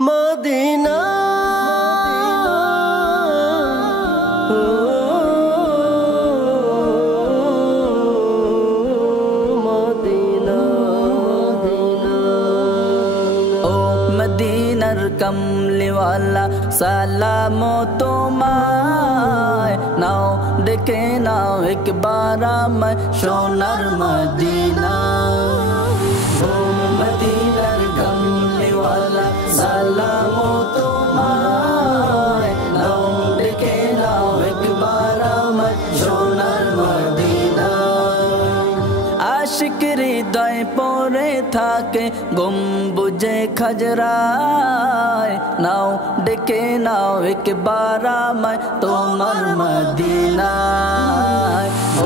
Medina Medina oh মদিনার কমলিওয়ালা সালাম তোমায় নাও ডেকে নাও একবার আমায় সোনার মদিনা ও মদিনার কমলিওয়ালা সালাম তোমায় নাও ডেকে নাও একবার আমায় সোনার মদিনা আশিক হৃদয় পড়ে থাকে গম্বুজে খজরায় নাও ডেকে নাও একবার আমায় তোমার মদিনায় ও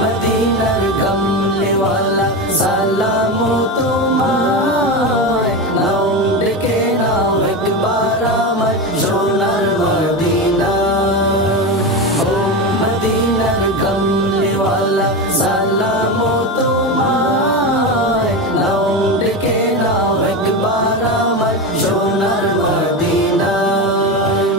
মদিনার কমলিওয়ালা সালাম তোমায় নাও ডেকে নাও একবার আমায় সোনার মদিনা ও মদিনার কমলিওয়ালা সালাম তোমায় নাও ডেকে নাও একবার আমায় সোনার মদিনা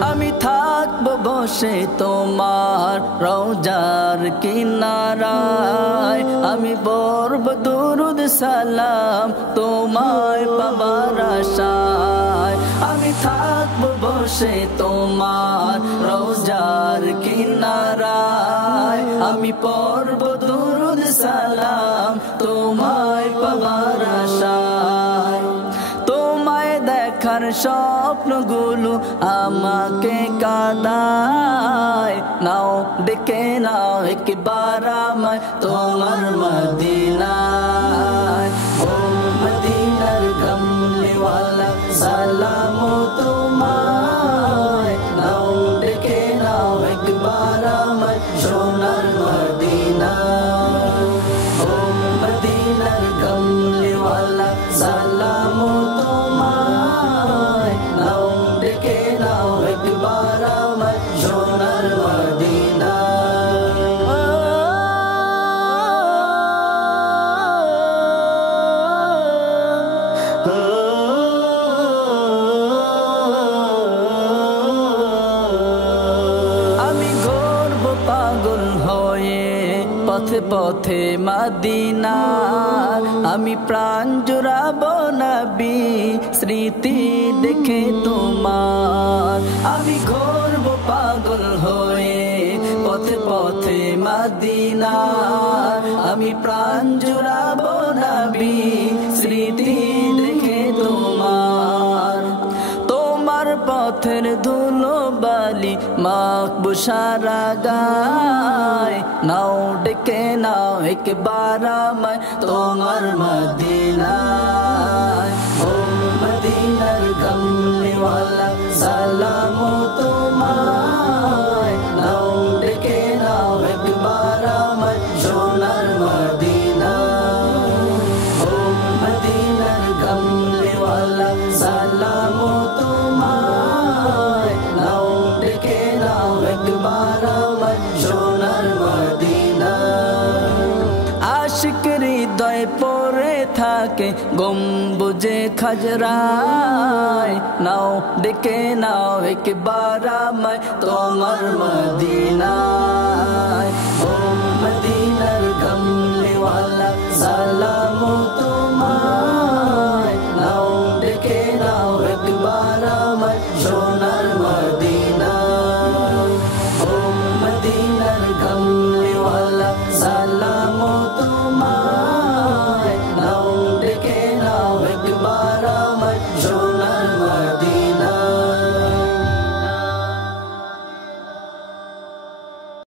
আমি থাকবো বসে তোমার রওজার কিনারায় আমি পড়ব দুরুদ সালাম তোমায় পাবার আশায় আমি থাকবো বসে তোমার রওজার কিনারায় আমি পড়ব দুরুদ সালাম তোমায় পাবার আশায় তোমায় দেখার স্বপ্নগুলো আমাকে কাঁদায় নাও ডেকে নাও একবার আমায় তোমার মদিনায় ও মদিনার কমলিওয়ালা সালাম তোমায় নাও ডেকে নাও একবার আমায় সোনার মদিনা ও মদিনার কমলিওয়ালা সালাম তোমায় নাও ডেকে নাও একবার আমায় সোনার মদিনা আমি ঘুরব পাগল হয়ে পথে পথে মদিনা আমি প্রাণ জুড়াবো নবী স্মৃতি দেখে তোমার আমি ঘুরব পাগল হয়ে পথে পথে মদিনা আমি প্রাণ জুড়াবো নবী স্মৃতি দেখে তোমার তোমার পথের ধুলো বালি মাখবো সারা গায় নাও ডেকে নাও একবার আমায় তোমার মদিনায় ও মদিনার কমলিওয়ালা সালাম তোমায় নাও ডেকে নাও একবার আমায় সোনার মদিনা ও মদিনার কমলিওয়ালা সালাম তোমায় নাও ডেকে নাও একবার আমায় সোনার মদিনা আশিক হৃদয় পড়ে থাকে গম্বুজে খজরায় নাও ডেকে নাও একবার আমায় তোমার মদিনায় ও মদিনার কমলিওয়ালা সালাম